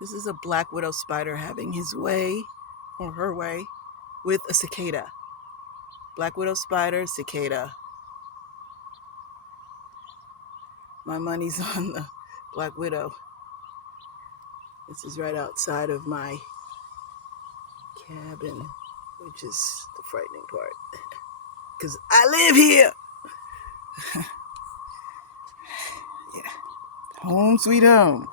This is a black widow spider having his way, or her way, with a cicada. Black widow spider, cicada. My money's on the black widow. This is right outside of my cabin, which is the frightening part. Because I live here! Yeah. Home sweet home.